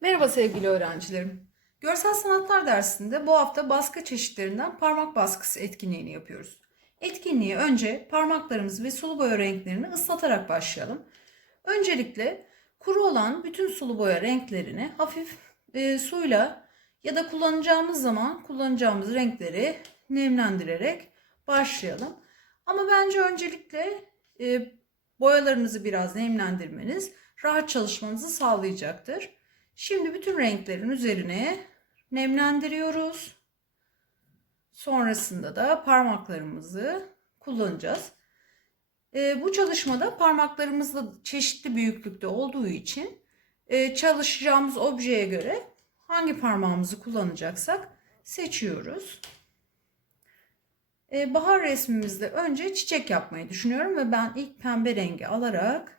Merhaba sevgili öğrencilerim. Görsel sanatlar dersinde bu hafta baskı çeşitlerinden parmak baskısı etkinliğini yapıyoruz. Etkinliğe önce parmaklarımızı ve sulu boya renklerini ıslatarak başlayalım. Öncelikle kuru olan bütün sulu boya renklerini hafif e, suyla ya da kullanacağımız zaman kullanacağımız renkleri nemlendirerek başlayalım. Ama bence öncelikle e, boyalarınızı biraz nemlendirmeniz rahat çalışmanızı sağlayacaktır. Şimdi bütün renklerin üzerine nemlendiriyoruz. Sonrasında da parmaklarımızı kullanacağız. E, bu çalışmada parmaklarımız da çeşitli büyüklükte olduğu için e, çalışacağımız objeye göre hangi parmağımızı kullanacaksak seçiyoruz. E, bahar resmimizde önce çiçek yapmayı düşünüyorum ve ben ilk pembe rengi alarak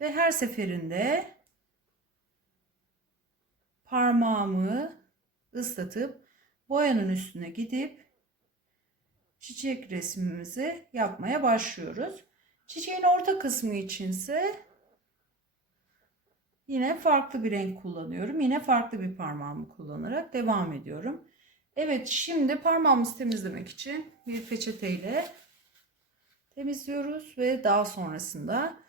ve her seferinde parmağımı ıslatıp boyanın üstüne gidip çiçek resmimizi yapmaya başlıyoruz. Çiçeğin orta kısmı içinse yine farklı bir renk kullanıyorum. Yine farklı bir parmağımı kullanarak devam ediyorum. Evet şimdi parmağımızı temizlemek için bir peçeteyle temizliyoruz ve daha sonrasında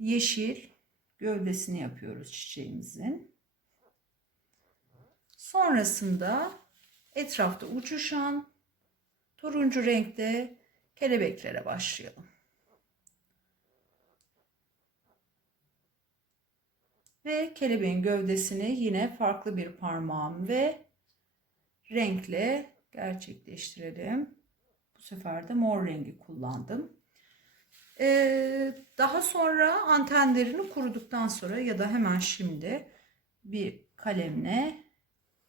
yeşil gövdesini yapıyoruz çiçeğimizin. Sonrasında etrafta uçuşan turuncu renkte kelebeklere başlayalım. Ve kelebeğin gövdesini yine farklı bir parmağım ve renkle gerçekleştirelim. Bu sefer de mor rengi kullandım. Ee, daha sonra antenlerini kuruduktan sonra ya da hemen şimdi bir kalemle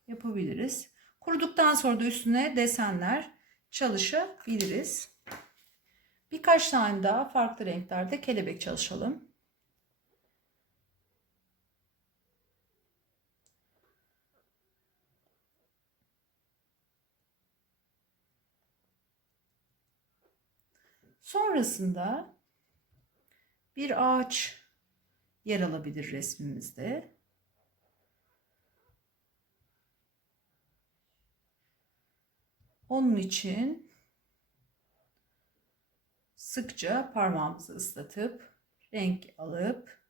yapabiliriz. Kuruduktan sonra da üstüne desenler çalışabiliriz. Birkaç tane daha farklı renklerde kelebek çalışalım. Sonrasında bir ağaç yer alabilir resmimizde. Onun için sıkça parmağımızı ıslatıp renk alıp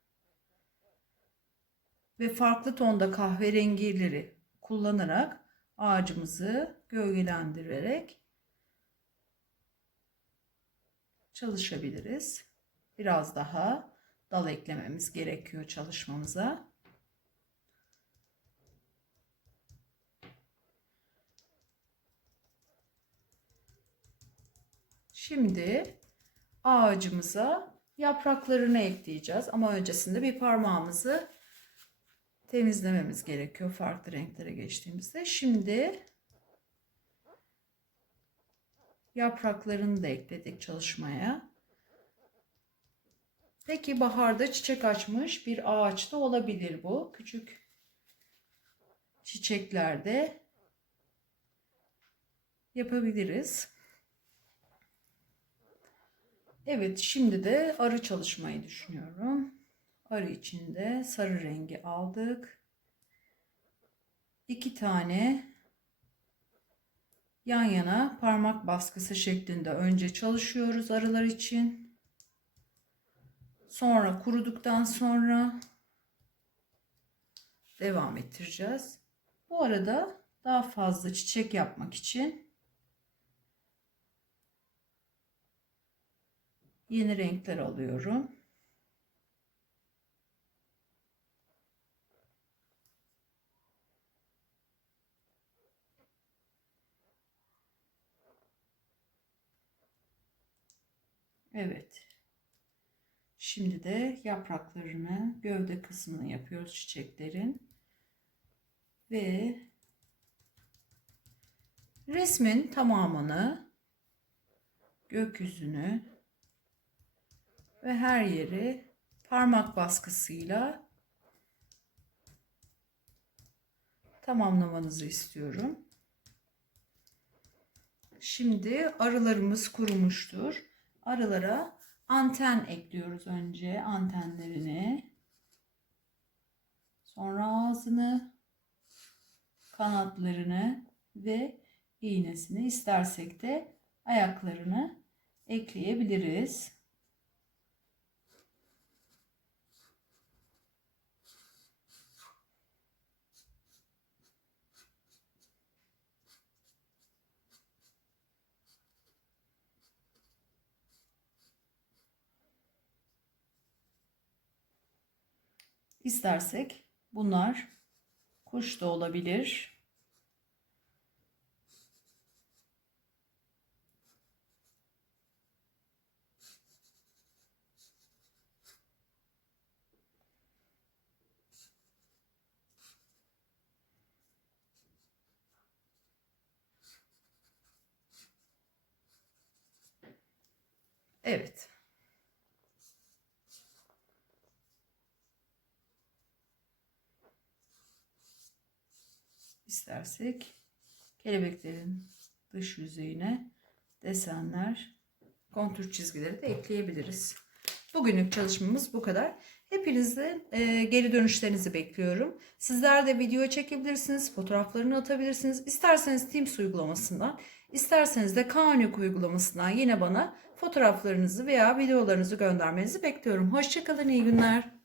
ve farklı tonda kahverengileri kullanarak ağacımızı gölgelendirerek çalışabiliriz. Biraz daha dal eklememiz gerekiyor çalışmamıza. Şimdi ağacımıza yapraklarını ekleyeceğiz ama öncesinde bir parmağımızı temizlememiz gerekiyor farklı renklere geçtiğimizde. Şimdi yapraklarını da ekledik çalışmaya. Peki baharda çiçek açmış bir ağaç da olabilir bu. Küçük çiçeklerde yapabiliriz. Evet şimdi de arı çalışmayı düşünüyorum. Arı içinde sarı rengi aldık. İki tane yan yana parmak baskısı şeklinde önce çalışıyoruz arılar için. Sonra kuruduktan sonra devam ettireceğiz. Bu arada daha fazla çiçek yapmak için yeni renkler alıyorum. Evet. Şimdi de yapraklarını, gövde kısmını yapıyoruz çiçeklerin. Ve resmin tamamını, gökyüzünü ve her yeri parmak baskısıyla tamamlamanızı istiyorum. Şimdi arılarımız kurumuştur. Arılara anten ekliyoruz önce antenlerini. Sonra ağzını, kanatlarını ve iğnesini istersek de ayaklarını ekleyebiliriz. İstersek bunlar kuş da olabilir. Evet. İstersek kelebeklerin dış yüzeyine desenler, kontür çizgileri de ekleyebiliriz. Bugünlük çalışmamız bu kadar. Hepinizde e, geri dönüşlerinizi bekliyorum. Sizler de video çekebilirsiniz, fotoğraflarını atabilirsiniz. İsterseniz Teams uygulamasından, isterseniz de Kaanük uygulamasından yine bana fotoğraflarınızı veya videolarınızı göndermenizi bekliyorum. Hoşçakalın, iyi günler.